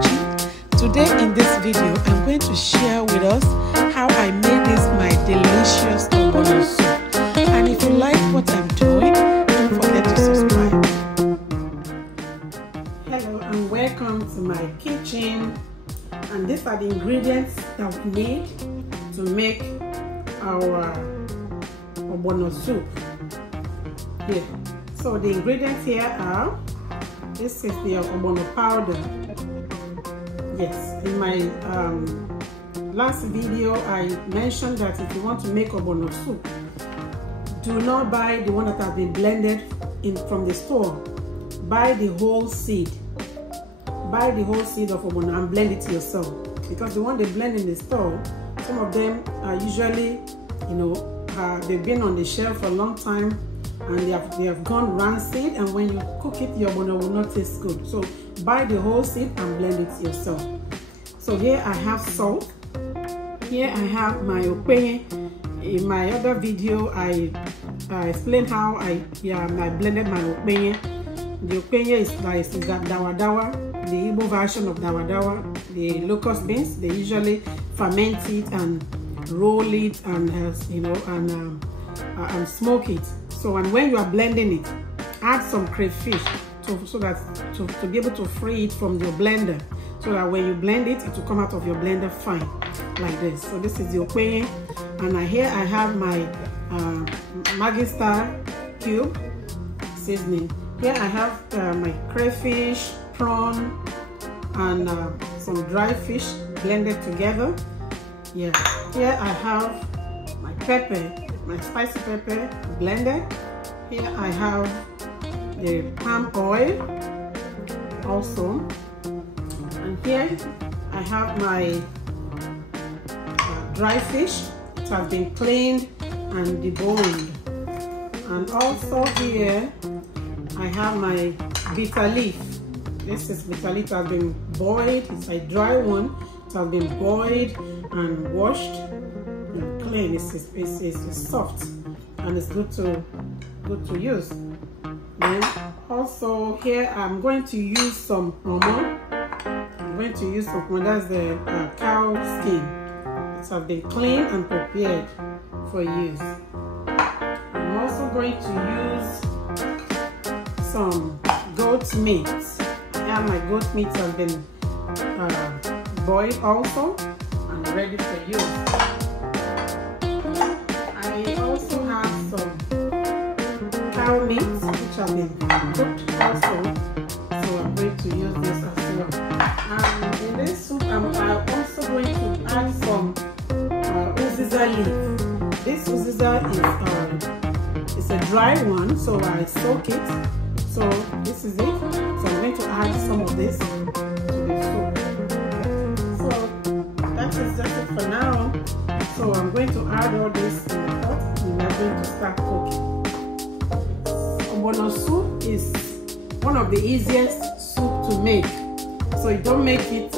kitchen. Today in this video I'm going to share with us how I made this my delicious ogbono soup. And if you like what I'm doing, don't forget to subscribe. Hello and welcome to my kitchen, and these are the ingredients that we need to make our ogbono soup. Here, so the ingredients here are, this is the ogbono powder. Yes, in my last video I mentioned that if you want to make ogbono soup, do not buy the one that has been blended from the store. Buy the whole seed. Buy the whole seed of ogbono and blend it yourself, because the one they blend in the store, some of them are usually, they've been on the shelf for a long time and they have gone rancid, and when you cook it, your ogbono will not taste good. So buy the whole seed and blend it yourself. So here I have salt. Here I have my openye. In my other video I explained how I blended my openye. The openye is like dawadawa, the Igbo version of dawadawa. The locust beans, they usually ferment it and roll it and and smoke it. So, and when you are blending it, add some crayfish to be able to free it from your blender, so that when you blend it, it will come out of your blender fine, like this. So this is the openye, and here I have my Maggi star cube seasoning. Here I have my crayfish, prawn, and some dry fish blended together. Yeah. Here I have my pepper, my spicy pepper blended. Here I have the palm oil also, and here I have my dry fish. It has been cleaned and deboned, and also here I have my bitter leaf. This is bitter leaf that has been boiled. It's a dry one. It has been boiled and washed and clean. It's soft and it's good to use. Then also here I'm going to use some ponmo. I'm going to use some ponmo. That's the cow skin. It has been cleaned and prepared for use. I'm also going to use some goat meat. Yeah, my goat meat has been boiled also and ready for use. I also have some cow meat which have been cooked also, so I'm going to use this as well. And in this soup I'm also going to add some uziza leaf. This uziza is a dry one, so I soak it. So this is it. So I'm going to add some of this to the soup. So that is just it for now. So I'm going to add all this in the pot and we're going to start cooking. Ogbono soup is one of the easiest soup to make. So you don't make it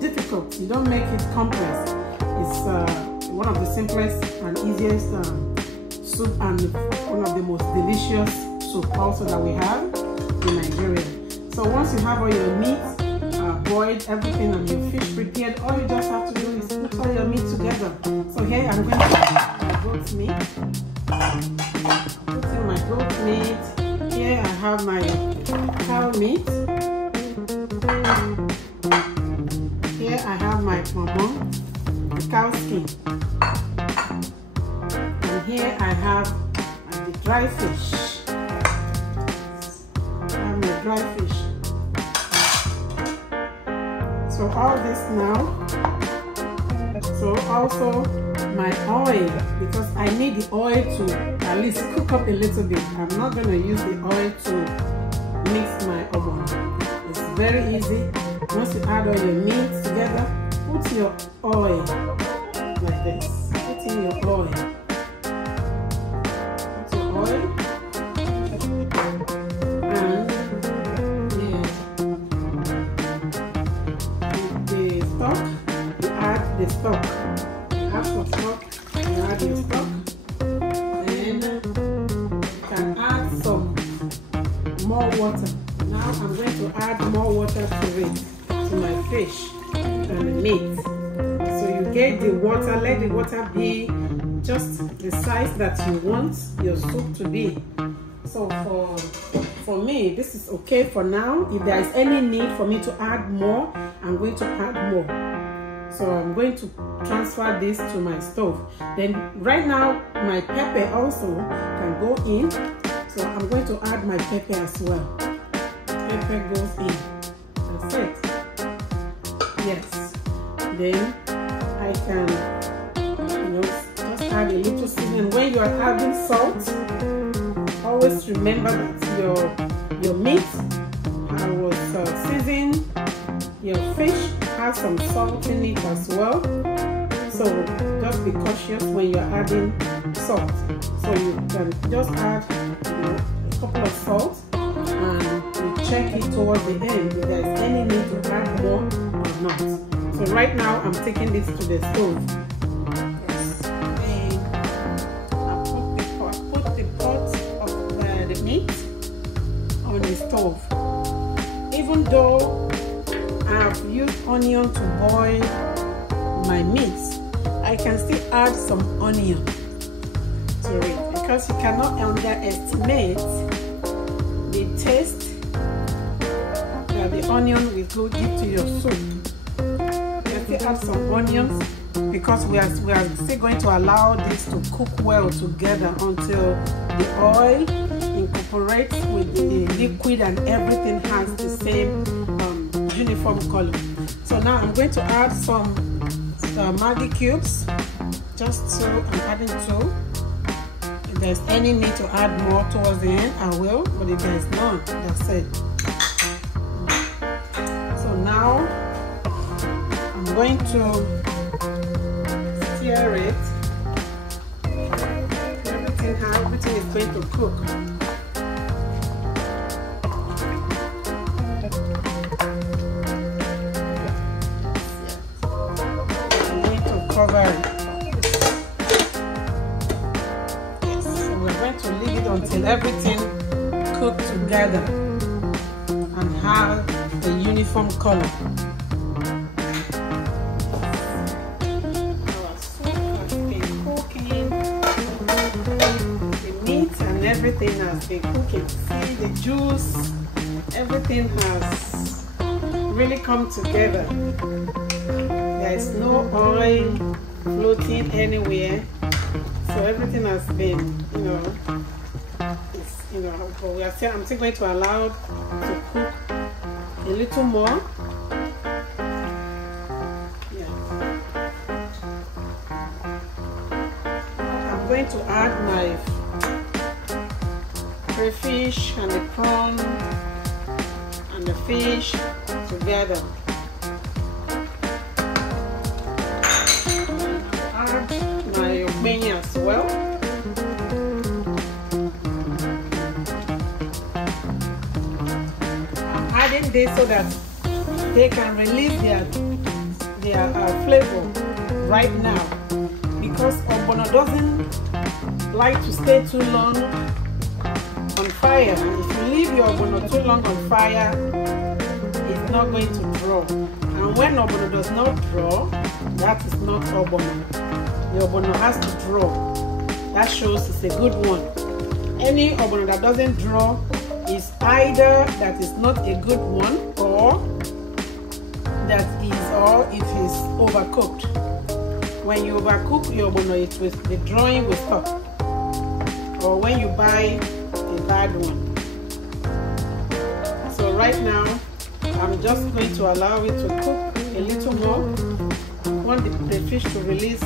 difficult. You don't make it complex. It's one of the simplest and easiest soup, and one of the most delicious soup also that we have in Nigeria. So once you have all your meat boiled, everything, and your fish prepared, all you just have to do is put all your meat together. So here I'm going to put my goat meat. Put in my goat meat. Here I have my cow meat. Here I have my ponmo, the cow skin. And here I have the dry fish. Dry fish. So all this now. So also my oil, because I need the oil to at least cook up a little bit. I'm not going to use the oil to mix my ogbono. It's very easy. Once you add all your meat together, put your oil like this. Put in your oil. Put your oil. The stock. You add some stock, you add your stock, then you can add some more water. Now I'm going to add more water to it, to my fish and the meat. So you get the water, let the water be just the size that you want your soup to be. So for me, this is okay for now. If there is any need for me to add more, I'm going to add more. So I'm going to transfer this to my stove. Then right now, my pepper also can go in. So I'm going to add my pepper as well. Pepper goes in. That's it. Yes. Then I can, just add a little seasoning. When you are adding salt, always remember that your meat was seasoned. Your fish has some salt in it as well. So just be cautious when you're adding salt. So you can just add a couple of salt and you check it towards the end if there's any need to add more or not. So right now I'm taking this to the stove. Yes. And I'll put the pot of the meat on the stove. Even though I've used onion to boil my meat, I can still add some onion to it because you cannot underestimate the taste that the onion will give to your soup. You can still add some onions because we are still going to allow this to cook well together until the oil incorporates with the liquid and everything has the same uniform color. So now I'm going to add some Maggi cubes. Just so I'm adding 2. If there's any need to add more towards the end, I will, but if there's none, that's it. So now I'm going to stir it. Everything is going to cook. Cover it. Yes, so we're going to leave it until everything cooked together and have a uniform color. Our soup has been cooking. The meat and everything has been cooking. See the juice, everything has really come together. There is no oil floating anywhere, so everything has been, but I'm still going to allow to cook a little more. Yeah. I'm going to add my crayfish and the prawn and the fish together. My Openye as well. I'm adding this so that they can release their flavor right now, because Ogbono doesn't like to stay too long on fire. If you leave your Ogbono too long on fire, it's not going to draw. And when Ogbono does not draw, that is not Ogbono. The Ogbono has to draw. That shows it's a good one. Any Ogbono that doesn't draw is either that is not a good one, or it is overcooked. When you overcook your Ogbono, the drawing will stop. Or when you buy a bad one. So right now, I'm just going to allow it to cook a little more. I want the fish to release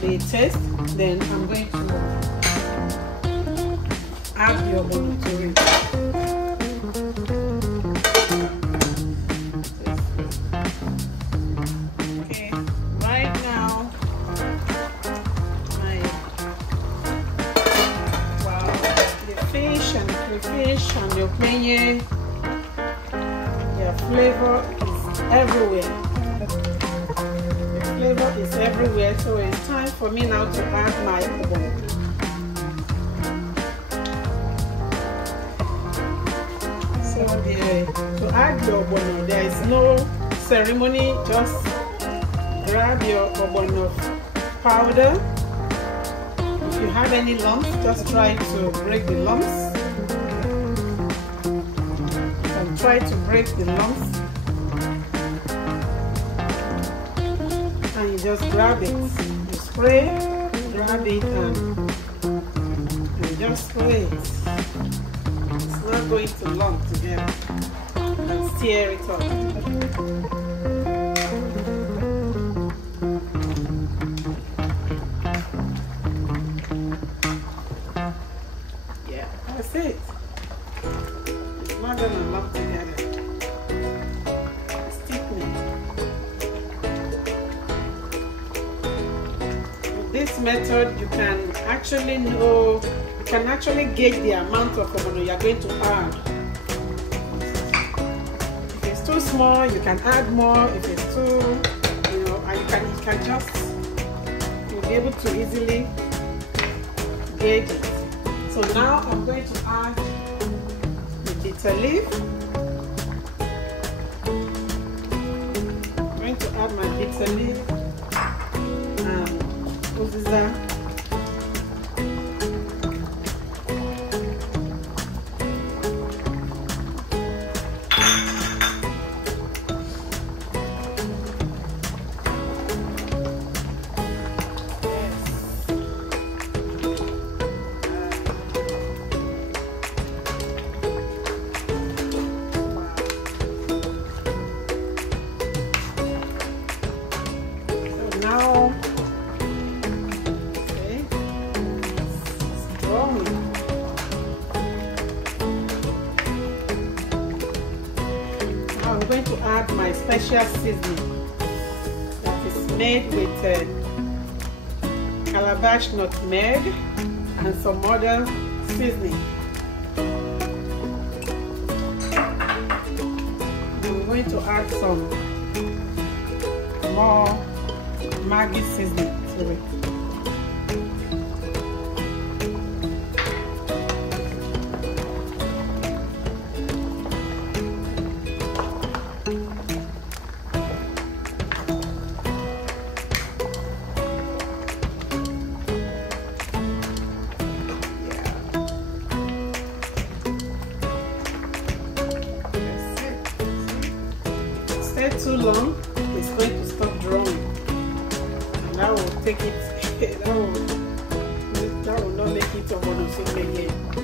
the taste, then I'm going to add the Ogbono to it. Okay, right now the fish and the crayfish and the Openye, their flavor is everywhere. Flavor is everywhere, so it's time for me now to add my Ogbono. So to add the Ogbono, there is no ceremony, just grab your ogbono powder. If you have any lumps, just try to break the lumps. And try to break the lumps. And you just grab it. You spray, grab it, and just spray it. It's not going to lump together. And stir it up. Yeah, that's it. It's not gonna lump together. This method, you can actually gauge the amount of ogbono you are going to add. If it's too small, you can add more. If it's too, and you can just, you'll be able to easily gauge it. So now I'm going to add the bitter leaf. I'm going to add my bitter leaf. What is that? Now I'm going to add my special seasoning that is made with calabash nutmeg and some other seasoning. I'm going to add some more Maggi seasoning to it. Too long, it's going to stop drawing, and that will take it. that will not make it ogbono soup again.